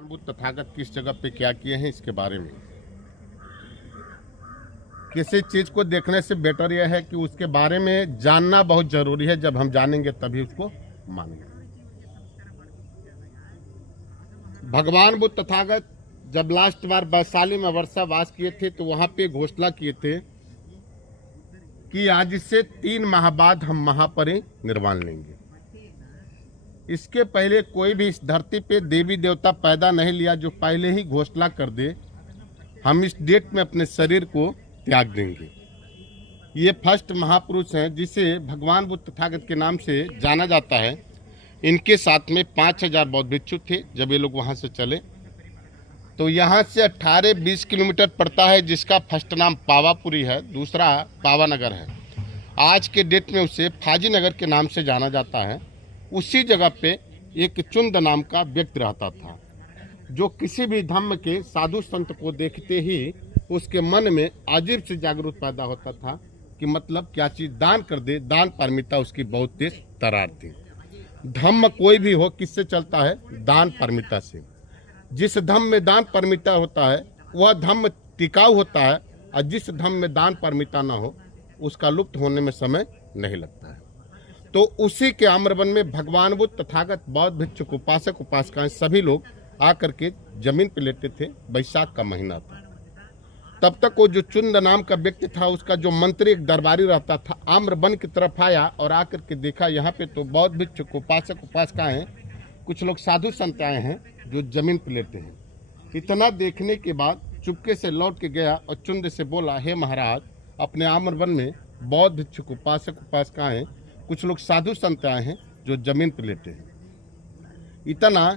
बुद्ध तथागत किस जगह पे क्या किए हैं इसके बारे में किसी चीज को देखने से बेटर यह है कि उसके बारे में जानना बहुत जरूरी है। जब हम जानेंगे तभी उसको मानेंगे। भगवान बुद्ध तथागत जब लास्ट बार वैशाली में वर्षावास किए थे तो वहां पे घोषणा किए थे कि आज से 3 माह बाद हम महापरिनिर्वाण लेंगे। इसके पहले कोई भी इस धरती पे देवी देवता पैदा नहीं लिया जो पहले ही घोषणा कर दे हम इस डेट में अपने शरीर को त्याग देंगे। ये फर्स्ट महापुरुष हैं जिसे भगवान बुद्ध तथागत के नाम से जाना जाता है। इनके साथ में 5000 बौद्ध भिक्षु थे। जब ये लोग वहाँ से चले तो यहाँ से 18-20 किलोमीटर पड़ता है, जिसका फर्स्ट नाम पावापुरी है, दूसरा पावानगर है। आज के डेट में उसे फाजी नगर के नाम से जाना जाता है। उसी जगह पे एक चुंद नाम का व्यक्ति रहता था जो किसी भी धर्म के साधु संत को देखते ही उसके मन में अजीब से जागरूक पैदा होता था कि मतलब क्या चीज दान कर दे। दान पारमिता उसकी बहुत तेज तरार थी। धर्म कोई भी हो किससे चलता है? दान पारमिता से। जिस धर्म में दान पारमिता होता है वह धर्म टिकाऊ होता है, और जिस धर्म में दान पारमिता ना हो उसका लुप्त होने में समय नहीं लगता है। तो उसी के आम्रवन में भगवान बुद्ध तथागत बौद्ध भिक्षुक उपासक उपासिकाएं सभी लोग आकर के जमीन पे लेटे थे। बैसाख का महीना था। तब तक वो जो चुंद नाम का व्यक्ति था उसका जो मंत्री एक दरबारी रहता था आम्रवन की तरफ आया और आकर के देखा यहाँ पे तो बौद्ध भिक्षुक उपासक उपासिकाएं हैं, कुछ लोग साधु संत आए हैं जो जमीन पे लेटे हैं। इतना देखने के बाद चुपके से लौट के गया और चुंद से बोला, हे महाराज, अपने आम्रवन में बौद्ध भिक्षुक उपासक उपासिकाएं कुछ लोग साधु संत आए हैं जो जमीन पर लेटे हैं। इतना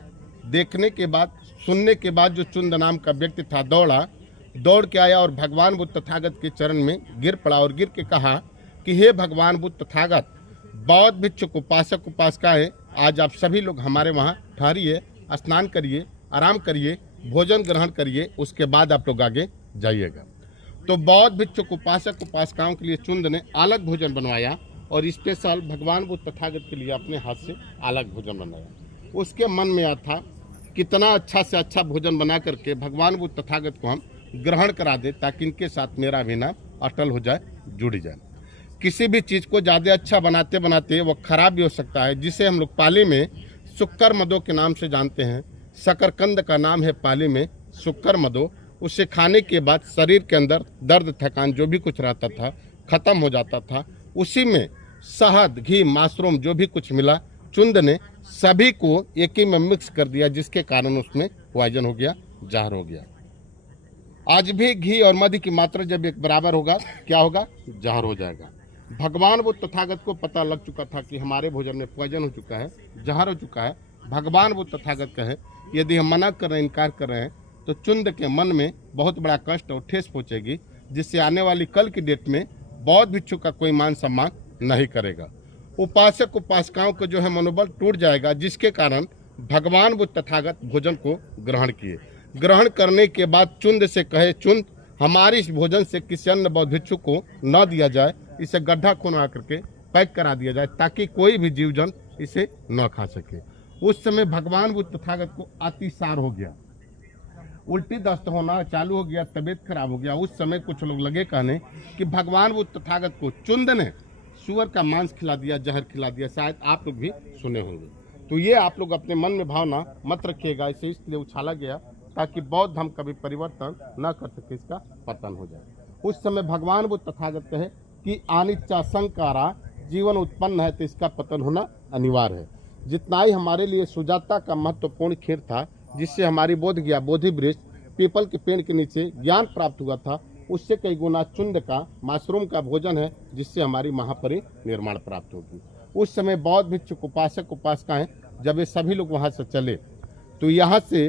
देखने के बाद सुनने के बाद जो चुंद नाम का व्यक्ति था दौड़ के आया और भगवान बुद्ध तथागत के चरण में गिर पड़ा और गिर के कहा कि हे भगवान बुद्ध तथागत, बौद्ध भिक्षुक उपासक उपासिकाएं, आज आप सभी लोग हमारे वहाँ ठहरिए, स्नान करिए, आराम करिए, भोजन ग्रहण करिए, उसके बाद आप लोग आगे जाइएगा। तो बौद्ध भिक्षुक उपासक उपासिकाओं के लिए चुंद ने अलग भोजन बनवाया और स्पेशल भगवान बुद्ध तथागत के लिए अपने हाथ से अलग भोजन बनाया। उसके मन में आया था कितना अच्छा से अच्छा भोजन बना करके भगवान बुद्ध तथागत को हम ग्रहण करा दे ताकि इनके साथ मेरा भी नाम अटल हो जाए, जुड़ जाए। किसी भी चीज़ को ज़्यादा अच्छा बनाते बनाते वो खराब भी हो सकता है, जिसे हम लोग पाली में शुक्कर मदो के नाम से जानते हैं। शकरकंद का नाम है पाली में शुक्कर मदो। उसे खाने के बाद शरीर के अंदर दर्द थकान जो भी कुछ रहता था खत्म हो जाता था। उसी में शहद, घी, मशरूम जो भी कुछ मिला चुंद ने सभी को एक ही में मिक्स कर दिया, जिसके कारण उसमें पॉइजन हो गया, जहर हो गया। आज भी घी और मधु की मात्रा जब एक बराबर होगा क्या होगा? जहर हो जाएगा। भगवान बुद्ध तथागत को पता लग चुका था कि हमारे भोजन में पॉइजन हो चुका है, जहर हो चुका है। भगवान बुद्ध तथागत कहे यदि हम मना कर रहे हैं, इनकार कर रहे हैं तो चुंद के मन में बहुत बड़ा कष्ट और ठेस पहुंचेगी, जिससे आने वाली कल की डेट में बौद्ध भिक्षु का कोई मान सम्मान नहीं करेगा। उपासक उपासिकाओं को जो है मनोबल टूट जाएगा, जिसके कारण भगवान बुद्ध तथागत भोजन को ग्रहण किए। ग्रहण करने के बाद चुंद से कहे, चुंद, हमारे इस भोजन से किसी अन्य बौद्ध भिक्षु को न दिया जाए, इसे गड्ढा खुनवा करके पैक करा दिया जाए ताकि कोई भी जीव जंतु इसे न खा सके। उस समय भगवान बुद्ध तथागत को अतिसार हो गया, उल्टी दस्त होना चालू हो गया, तबीयत खराब हो गया। उस समय कुछ लोग लगे कहने कि भगवान बुद्ध तथागत को चुंद ने सुअर का मांस खिला दिया, जहर खिला दिया। शायद आप लोग भी सुने होंगे। तो ये आप लोग अपने मन में भावना मत रखिएगा। इसे इसलिए उछाला गया ताकि बौद्ध धर्म कभी परिवर्तन न कर सके, इसका पतन हो जाए। उस समय भगवान बुद्ध तथागत कहे कि अनिच्चा संकारा जीवन उत्पन्न है तो इसका पतन होना अनिवार्य है। जितना ही हमारे लिए सुजाता का महत्वपूर्ण खेल था, जिससे हमारी बोध गया बोधि वृक्ष पीपल के पेड़ के नीचे ज्ञान प्राप्त हुआ था, उससे कई गुना चुंद का मशरूम का भोजन है, जिससे हमारी महापरिनिर्वाण प्राप्त होगी। उस समय बौद्ध भिक्षुक उपासक उपासिकाएं जब ये सभी लोग वहाँ से चले तो यहाँ से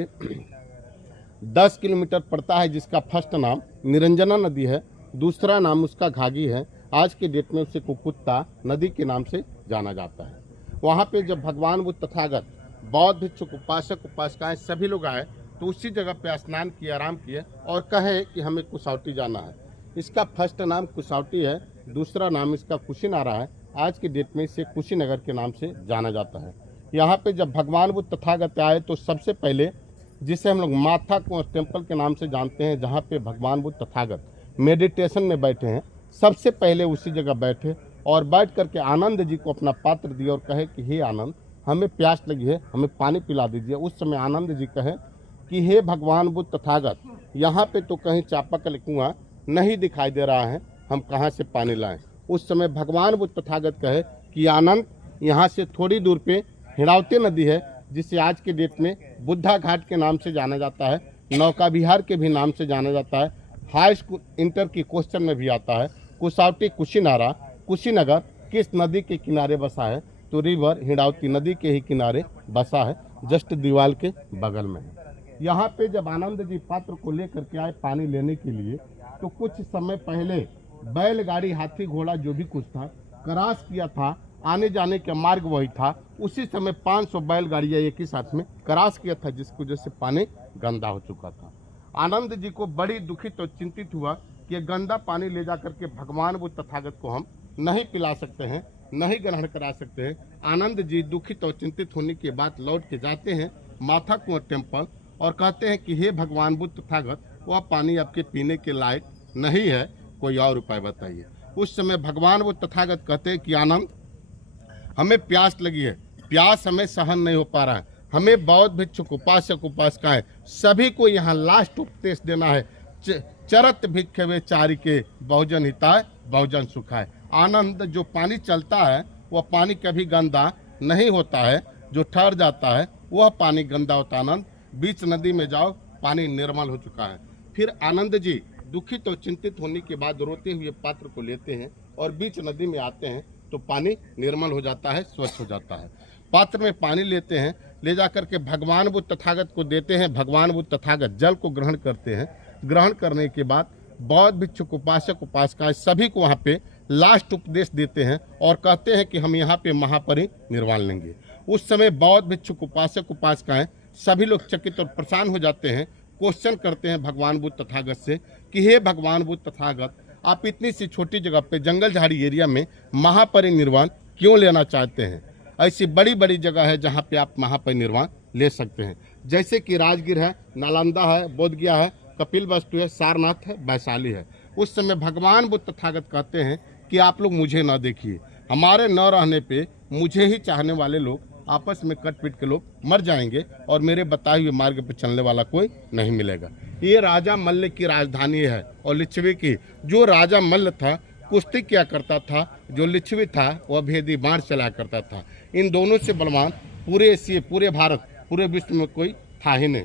10 किलोमीटर पड़ता है, जिसका फर्स्ट नाम निरंजना नदी है, दूसरा नाम उसका घाघी है। आज के डेट में उसे कुकुत्ता नदी के नाम से जाना जाता है। वहाँ पे जब भगवान बुद्ध तथागत बौद्ध भिक्षुक उपासक उपासिकाएं सभी लोग आए तो उसी जगह पे स्नान किए, आराम किए और कहे कि हमें कुशौटी जाना है। इसका फर्स्ट नाम कुशौटी है, दूसरा नाम इसका कुशीनारा है। आज की डेट में इसे कुशीनगर के नाम से जाना जाता है। यहाँ पे जब भगवान बुद्ध तथागत आए तो सबसे पहले जिसे हम लोग माथा कुंवर टेम्पल के नाम से जानते हैं, जहाँ पे भगवान बुद्ध तथागत मेडिटेशन में बैठे हैं। सबसे पहले उसी जगह बैठे और बैठ करके आनंद जी को अपना पात्र दिया और कहे कि हे आनंद, हमें प्यास लगी है, हमें पानी पिला दीजिए। उस समय आनंद जी कहे कि हे भगवान बुद्ध तथागत, यहाँ पे तो कहीं चापाकल कुआं नहीं दिखाई दे रहा है, हम कहाँ से पानी लाएं। उस समय भगवान बुद्ध तथागत कहे कि आनंद, यहाँ से थोड़ी दूर पे हिड़ावती नदी है, जिसे आज के डेट में बुद्धा घाट के नाम से जाना जाता है, नौका विहार के भी नाम से जाना जाता है। हाई स्कूल इंटर की क्वेश्चन में भी आता है। कुसावटी कुशीनगर किस नदी के किनारे बसा है? तो रिवर हिड़ावती नदी के ही किनारे बसा है, जस्ट दीवार के बगल में। यहाँ पे जब आनंद जी पात्र को लेकर के आए पानी लेने के लिए, तो कुछ समय पहले बैलगाड़ी, हाथी, घोड़ा जो भी कुछ था क्रॉस किया था, आने जाने का मार्ग वही था। उसी समय 500 बैलगाड़ियाँ एक ही साथ में क्रॉस किया था, जिसकी वजह से पानी गंदा हो चुका था। आनंद जी को बड़ी दुखित और चिंतित हुआ कि गंदा पानी ले जा करके भगवान बुद्ध तथागत को हम नहीं पिला सकते हैं, नहीं ग्रहण करा सकते हैं। आनंद जी दुखित और चिंतित होने के बाद लौट के जाते हैं माथा कुंवर टेम्पल और कहते हैं कि हे भगवान बुद्ध तथागत, वह पानी आपके पीने के लायक नहीं है, कोई और उपाय बताइए। उस समय भगवान बुद्ध तथागत कहते हैं कि आनंद, हमें प्यास लगी है, प्यास हमें सहन नहीं हो पा रहा है, हमें बौद्ध भिक्षुक, उपासक, उपासिकाएं सभी को यहाँ लास्ट उपदेश देना है। चरत भिक्षवे चारिके, बहुजन हिताय बहुजन सुखाय। आनंद, जो पानी चलता है वह पानी कभी गंदा नहीं होता है, जो ठहर जाता है वह पानी गंदा होता है। आनंद, बीच नदी में जाओ, पानी निर्मल हो चुका है। फिर आनंद जी दुखित और चिंतित होने के बाद रोते हुए पात्र को लेते हैं और बीच नदी में आते हैं, तो पानी निर्मल हो जाता है, स्वच्छ हो जाता है। पात्र में पानी लेते हैं, ले जाकर के भगवान बुद्ध तथागत को देते हैं। भगवान बुद्ध तथागत जल को ग्रहण करते हैं। ग्रहण करने के बाद बौद्ध भिक्षुक, उपासक, उपासिकाएं सभी को वहाँ पे लास्ट उपदेश देते हैं और कहते हैं कि हम यहाँ पे महापरिनिर्वाण लेंगे। उस समय बौद्ध भिक्षुक, उपासक, उपासिकाएं सभी लोग चकित और परेशान हो जाते हैं। क्वेश्चन करते हैं भगवान बुद्ध तथागत से कि हे भगवान बुद्ध तथागत, आप इतनी सी छोटी जगह पे जंगल झाड़ी एरिया में महापरिनिर्वाण क्यों लेना चाहते हैं? ऐसी बड़ी बड़ी जगह है जहाँ पे आप महापरिनिर्वाण ले सकते हैं, जैसे कि राजगीर है, नालंदा है, बोधगया है, कपिलवस्तु है, सारनाथ है, वैशाली है। उस समय भगवान बुद्ध तथागत कहते हैं कि आप लोग मुझे न देखिए, हमारे न रहने पे मुझे ही चाहने वाले लोग आपस में कट पीट के लोग मर जाएंगे और मेरे बताए हुए मार्ग पर चलने वाला कोई नहीं मिलेगा। ये राजा मल्ल की राजधानी है और लिच्छवी की। जो राजा मल्ल था कुश्ती किया करता था, जो लिच्छवी था वह भेदी बाण चलाया करता था। इन दोनों से बलवान पूरे एशिया, पूरे भारत, पूरे विश्व में कोई था ही नहीं।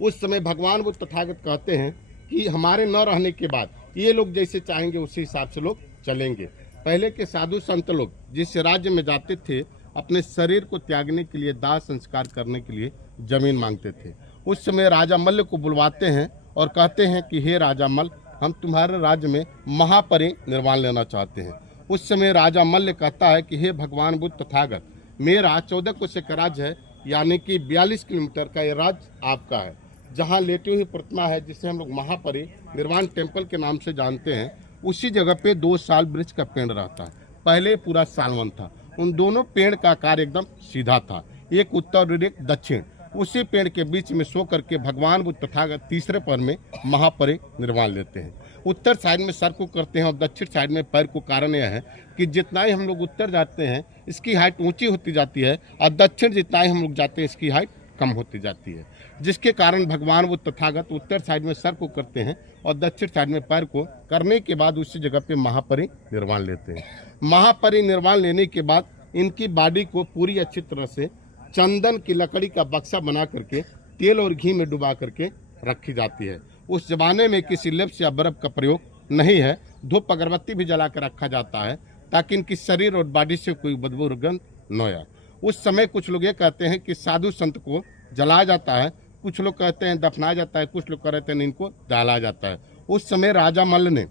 उस समय भगवान बुद्ध तथागत कहते हैं कि हमारे न रहने के बाद ये लोग जैसे चाहेंगे उसी हिसाब से लोग चलेंगे। पहले के साधु संत लोग जिस राज्य में जाते थे, अपने शरीर को त्यागने के लिए, दाह संस्कार करने के लिए जमीन मांगते थे। उस समय राजा मल्ल को बुलवाते हैं और कहते हैं कि हे राजा मल्ल, हम तुम्हारे राज्य में महापरिनिर्वाण लेना चाहते हैं। उस समय राजा मल्ल कहता है कि हे भगवान बुद्ध तथागत, मेरा 14 कोस का राज्य है, यानी कि 42 किलोमीटर का ये राज्य आपका है। जहाँ लेटी हुई प्रतिमा है, जिसे हम लोग महापरिनिर्वाण टेम्पल के नाम से जानते हैं, उसी जगह पे 2 साल वृक्ष का पेड़ रहता है। पहले पूरा सालवन था, उन दोनों पेड़ का आकार एकदम सीधा था, एक उत्तर और एक दक्षिण। उसी पेड़ के बीच में सो करके भगवान बुद्ध तथागत तीसरे पहर में महापरिनिर्वाण लेते हैं। उत्तर साइड में सर को करते हैं और दक्षिण साइड में पैर को। कारण यह है कि जितना ही हम लोग उत्तर जाते हैं इसकी हाइट ऊंची होती जाती है और दक्षिण जितना ही हम लोग जाते हैं इसकी हाइट कम होती जाती है, जिसके कारण भगवान बुद्ध तथागत उत्तर साइड में सर को करते हैं और दक्षिण साइड में पैर को करने के बाद उसी जगह पे महापरिनिर्वाण लेते हैं। महापरिनिर्वाण लेने के बाद इनकी बॉडी को पूरी अच्छी तरह से चंदन की लकड़ी का बक्सा बना करके तेल और घी में डुबा करके रखी जाती है। उस जमाने में किसी लिप्स या बर्फ का प्रयोग नहीं है। धूप अगरबत्ती भी जला कर रखा जाता है ताकि इनकी शरीर और बॉडी से कोई बदबू गंध न आए। उस समय कुछ लोग ये कहते हैं कि साधु संत को जलाया जाता है, कुछ लोग कहते हैं दफनाया जाता है, कुछ लोग कहते हैं इनको डाला जाता है। उस समय राजा मल्ल ने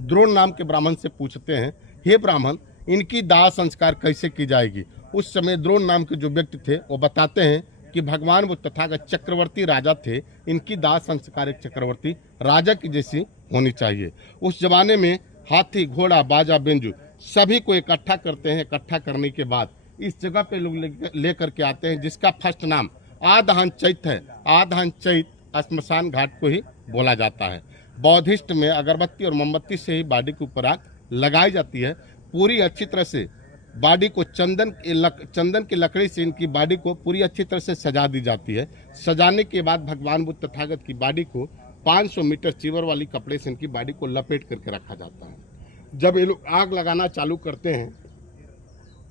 द्रोण नाम के ब्राह्मण से पूछते हैं, हे ब्राह्मण, इनकी दाह संस्कार कैसे की जाएगी? उस समय द्रोण नाम के जो व्यक्ति थे वो बताते हैं कि भगवान बुद्ध तथागत चक्रवर्ती राजा थे, इनकी दाह संस्कार एक चक्रवर्ती राजा की जैसी होनी चाहिए। उस जमाने में हाथी, घोड़ा, बाजा, बेंजू सभी को इकट्ठा करते हैं। इकट्ठा करने के बाद इस जगह पे लोग लेकर के आते हैं, जिसका फर्स्ट नाम आदहन चैत है। आदहन चैत श्मशान घाट को ही बोला जाता है। बौद्धिस्ट में अगरबत्ती और मोमबत्ती से ही बॉडी के ऊपर आग लगाई जाती है। पूरी अच्छी तरह से बॉडी को चंदन की लकड़ी से इनकी बॉडी को पूरी अच्छी तरह से सजा दी जाती है। सजाने के बाद भगवान बुद्ध तथागत की बॉडी को 500 मीटर चीवर वाली कपड़े से इनकी बॉडी को लपेट करके रखा जाता है। जब ये लोग आग लगाना चालू करते हैं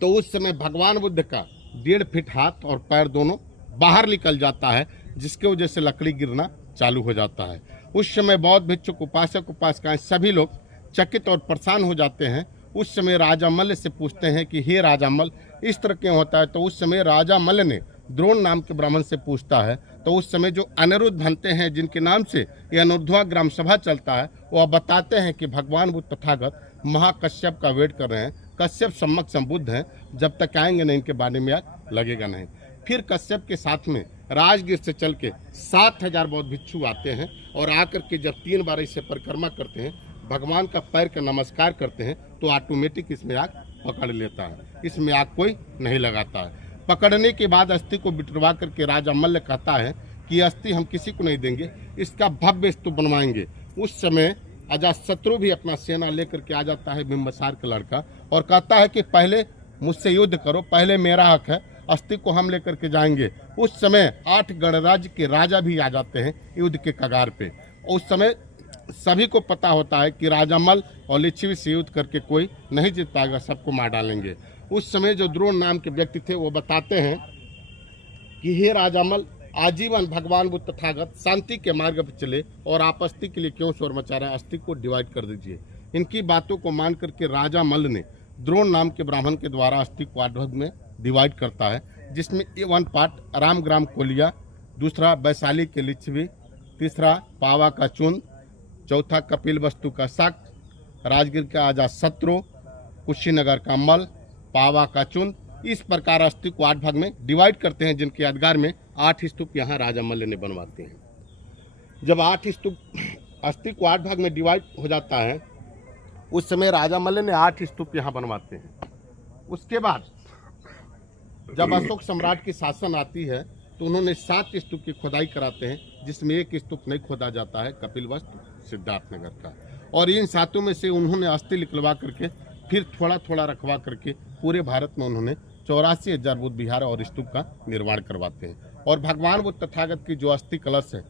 तो उस समय भगवान बुद्ध का 1.5 फीट हाथ और पैर दोनों बाहर निकल जाता है, जिसके वजह से लकड़ी गिरना चालू हो जाता है। उस समय बौद्ध भिक्षुक, उपासक, उपासिकाएं सभी लोग चकित और परेशान हो जाते हैं। उस समय राजा मल्ल से पूछते हैं कि हे राजा मल्ल, इस तरह क्यों होता है? तो उस समय राजा मल्ल ने द्रोण नाम के ब्राह्मण से पूछता है। तो उस समय जो अनिरुद्ध बनते हैं, जिनके नाम से यह अनुर्ध्वा ग्राम सभा चलता है, वह बताते हैं कि भगवान बुद्ध तथागत महाकश्यप का वेट कर रहे हैं। कश्यप सम्यक संबुद्ध हैं, जब तक आएंगे नहीं इनके बारे में आग लगेगा नहीं। फिर कश्यप के साथ में राजगीर से चल के 7000 बौद्ध भिक्षु आते हैं और आकर के जब 3 बार इसे परिक्रमा करते हैं, भगवान का पैर का नमस्कार करते हैं, तो ऑटोमेटिक इसमें आग पकड़ लेता है। इसमें आग कोई नहीं लगाता है। पकड़ने के बाद अस्थि को बिटरवा करके राजा मल्ल कहता है कि अस्थि हम किसी को नहीं देंगे, इसका भव्य स्तूप बनवाएंगे। उस समय अजातशत्रु भी अपना सेना लेकर के आ जाता है, बिंबसार का लड़का, और कहता है कि पहले मुझसे युद्ध करो, पहले मेरा हक है, अस्थि को हम लेकर के जाएंगे। उस समय 8 गणराज्य के राजा भी आ जाते हैं युद्ध के कगार पे। उस समय सभी को पता होता है कि राजा मल्ल और लिच्छवी से युद्ध करके कोई नहीं जीत पाएगा, सबको मार डालेंगे। उस समय जो द्रोण नाम के व्यक्ति थे वो बताते हैं कि हे राजा मल्ल, आजीवन भगवान बुद्ध तथागत शांति के मार्ग पर चले और आप अस्थि के लिए क्यों शोर मचा रहे हैं? अस्थि को डिवाइड कर दीजिए। इनकी बातों को मान करके राजा मल्ल ने द्रोण नाम के ब्राह्मण के द्वारा अस्थि को 8 भाग में डिवाइड करता है, जिसमें 1 पार्ट रामग्राम कोलिया, दूसरा वैशाली के लिच्छवी, तीसरा पावा का चुन, चौथा कपिल वस्तु का शक, राजगीर का अजातशत्रु, कुशीनगर का मल, पावा का चुन। इस प्रकार अस्थि को 8 भाग में डिवाइड करते हैं, जिनके यादगार में 8 स्तूप यहाँ राजा मल्ल ने बनवाते हैं। जब 8 स्तूप अस्थि को 8 भाग में डिवाइड हो जाता है, उस समय राजा मल्ल ने 8 स्तूप यहाँ बनवाते हैं। उसके बाद जब अशोक सम्राट की शासन आती है तो उन्होंने 7 स्तूप की खुदाई कराते हैं, जिसमें 1 स्तूप नहीं खोदा जाता है, कपिलवस्तु सिद्धार्थनगर का। और इन 7 में से उन्होंने अस्थि निकलवा करके फिर थोड़ा थोड़ा रखवा करके पूरे भारत में उन्होंने 84,000 बुद्ध विहार और स्तूप का निर्माण करवाते हैं। और भगवान बुद्ध तथागत की जो अस्थि कलश है,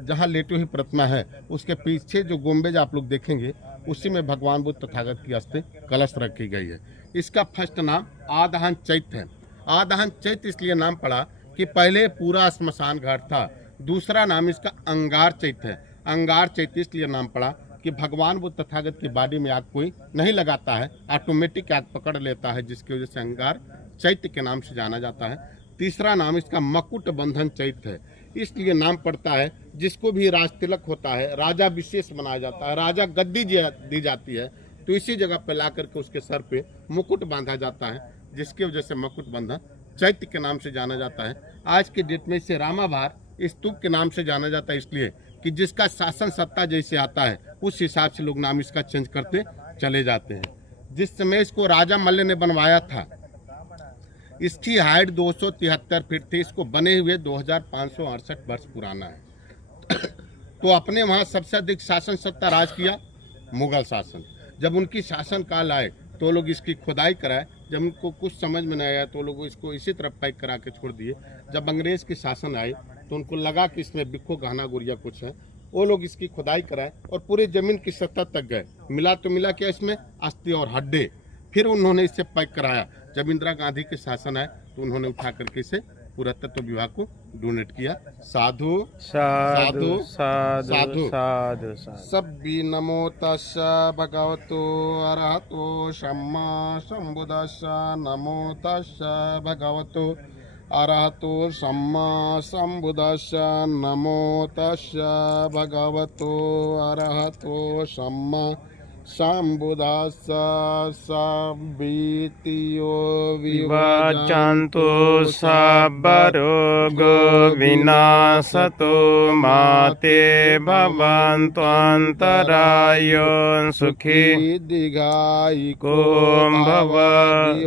जहाँ लेटी हुई प्रतिमा है, उसके पीछे जो गुम्बेज आप लोग देखेंगे, उसी में भगवान बुद्ध तथागत की अस्थि कलश रखी गई है। इसका फर्स्ट नाम आदहन चैत है। आदहन चैत इसलिए नाम पड़ा कि पहले पूरा श्मशान घाट था। दूसरा नाम इसका अंगार चैत है। अंगार चैत इसलिए नाम पड़ा कि भगवान बुद्ध तथागत की बॉडी में आग कोई नहीं लगाता है, ऑटोमेटिक आग पकड़ लेता है, जिसकी वजह से अंगार चैत्य के नाम से जाना जाता है। तीसरा नाम इसका मकुट बंधन चैत्य है, इसलिए नाम पड़ता है। जिसको भी राज तिलक होता है, राजा विशेष बनाया जाता है, राजा गद्दी दी जाती है, तो इसी जगह पे ला करके उसके सर पे मुकुट बांधा जाता है, जिसकी वजह से मकुट बंधन चैत्य के नाम से जाना जाता है। आज के डेट में इसे रामाभार स्तूप के नाम से जाना जाता है, इसलिए कि जिसका शासन सत्ता जैसे आता है उस हिसाब से लोग नाम इसका चेंज करते चले जाते हैं। जिस समय इसको राजा मल्ल ने बनवाया था, इसकी हाइट 273 फीट थी। इसको बने हुए 2568 वर्ष पुराना है। तो अपने वहाँ सबसे अधिक शासन सत्ता राज किया मुगल शासन। जब उनकी शासन काल आए तो लोग इसकी खुदाई कराए। जब उनको कुछ समझ में नहीं आया तो लोग इसको इसी तरह पैक करा के छोड़ दिए। जब अंग्रेज की शासन आई तो उनको लगा कि इसमें बिक्खो गहना गुड़िया कुछ है, वो लोग इसकी खुदाई कराए और पूरे जमीन की सतह तक गए। मिला तो मिला क्या इसमें अस्थि और हड्डे। फिर उन्होंने इसे पैक कराया। जब इंदिरा गांधी के शासन आए तो उन्होंने उठा करके इसे पुरातत्व विभाग को डोनेट किया। साधु साधु साधु साधु सब्बी नमो तस्सा भगवतो अरहतो सम्मा संबुद्धस्सा नमो तस्सा भगवतो अरहतो सम्मा संबुद्धस्सा नमो तस्सा भगवतो अरहतो सम्मा शाम्बुदास सावीतियो विवचन्तु सबरोगो विनाशतो माते भवन्त्वन्तरायो सुखी दीर्घायिको भवद्वादनशीले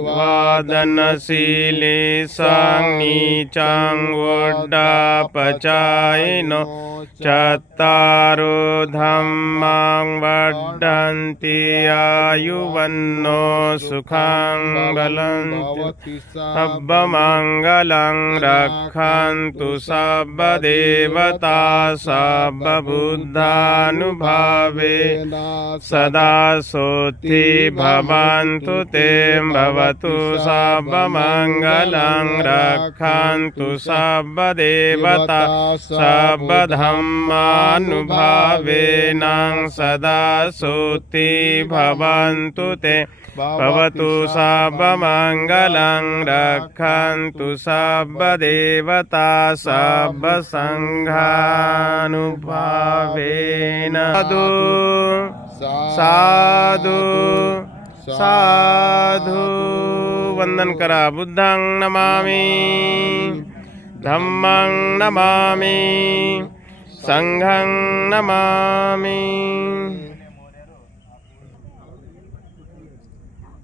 नीचं वोड्डापचायिनो चत्तारो धम्मां वर्धन्ति आयुवन्नो सुखं बलन्ति सर्वमङ्गलं रक्षन्तु सर्वदेवता सर्वबुद्धानुभावेन सदा सोत्थि भवन्तु ते भवतु सर्वमङ्गलं रक्षन्तु सर्वदेवता सर्वधर्मानुभावेन सदा सोत्थि भवन्तु ते भवतु सर्वमङ्गलं रक्षन्तु सर्वदेवता सर्वसङ्घानुभावेन साधु साधु वंदन करा। बुद्धं नमामि, धम्मं नमामि, संघं नमामि।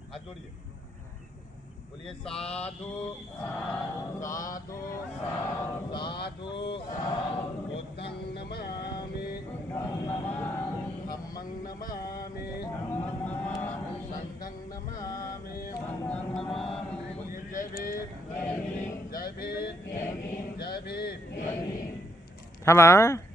हाथ जोड़िए, बोलिए साधु साधु साधु। बुद्धं नमामि, धम्मं नमामि, संघं नमामि। बोलिए जय भीम, जय भीम, जय भीम। हाँ।